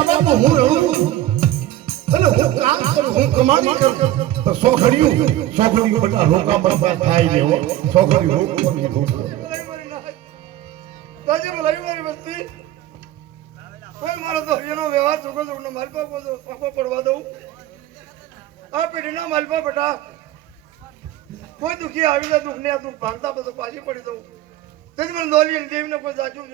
વ્યાપારમાં હું રહું અને હું કામ કરું હું કમાણી કરું તો સોખડિયું બધા રોકા બરબાદ થાય ને હો સોખડિયું તાજી બોલાવી મારી વસ્તી કોઈ મારો તો એનો વ્યવહાર ચોખ્ખો ચોખ્ખો માલપા પડવા દઉં આ પેઢીના માલપા બેટા કોઈ દુખી આવી જાય દુઃખ ને આ દુઃખ ભાંગતા બધું પાછી પડી દઉં તેથી મને દોલી દેવીને કોઈ જાજુ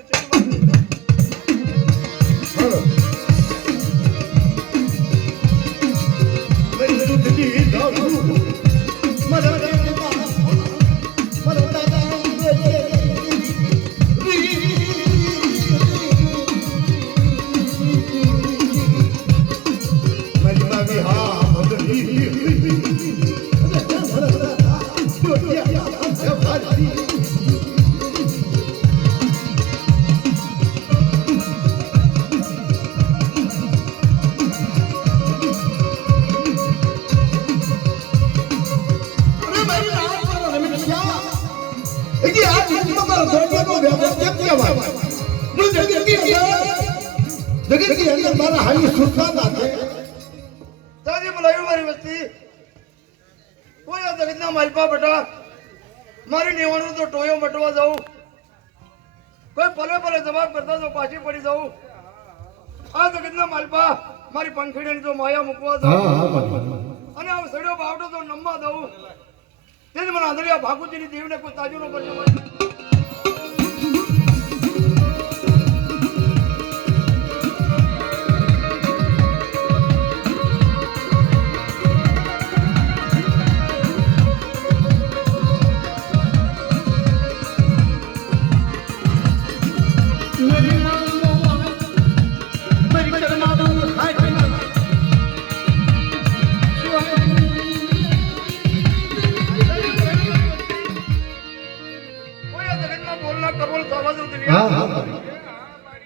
જગત ની અંદર મારા હાલી સુરતા નાખે તાજી બોલાવી મારી વસ્તી કોઈ આ જગતના માલપા બેટા મારી નિવાણું તો ટોયો મટવા જાઉં કોઈ ભલે ભલે જવાબ કરતા તો પાછી પડી જાઉં આ જગતના માલપા મારી પંખડીની તો માયા મૂકવા જાઉં અને આ સડ્યો બાવડો તો નમવા દઉં તેથી મને આંધળિયા ભાગુજીની દેવને કોઈ તાજુ નો બન્યો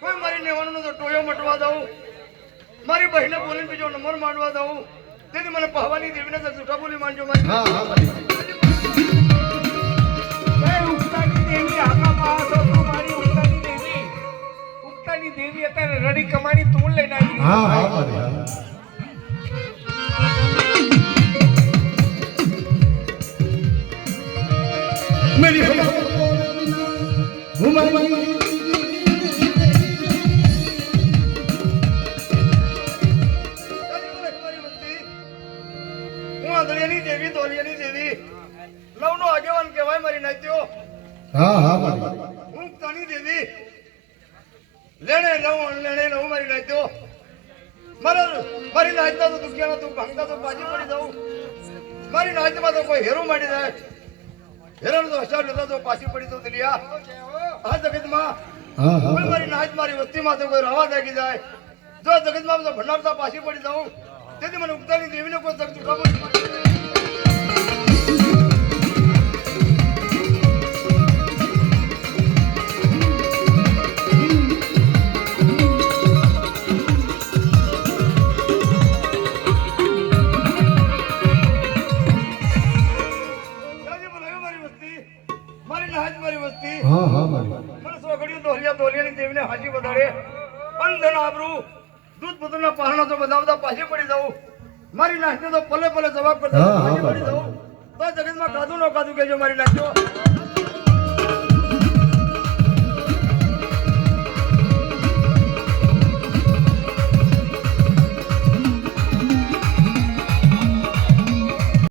કોઈ મારી નેવાનો તો ટોયો મટવા દઉં મારી બહેને બોલીને બીજો નંબર માંડવા દઉં તેથી મને પહવાની દેવીને તો જૂઠા બોલી માંડજો મારી ઉગતાની દેવી આખા પાસો તો મારી ઉગતાની દેવી અત્યારે રડી કમાણી તું લઈને આવી मेरी હું આંધળિયાની દેવી દોલિયાની દેવી લવનો આગેવાન કહેવાય મારી નાત્યો હું તાની દેવી લેણે લવ લેણે લવ મારી નાત્યો મારી નાચતા તો દુખિયાનો તું ભાંગતા તો બાજી પડી જાઉં મારી નાચમાં તો કોઈ હેરો માડી જાય હેરાન તો હસાવ લેતા તો પાછી પડી તો દિલિયા આ જગતમાં મારી નાચ મારી વસ્તીમાં તો કોઈ રવા લાગી જાય જો જગતમાં તો ભંડારતા પાછી પડી જાઉં તેથી મને ઉગતાની દેવીને કોઈ તક ચૂકાવો હાજી વધારે અંધન આબરૂ દૂધ પુત્રના પહાણા તો બધા પાછી પડી જાઉં મારી નાચને તો પલે પલે જવાબ કરતા પાછી પડી જાઉં તો જગતમાં કાધું ન કાધું કેજો મારી નાચો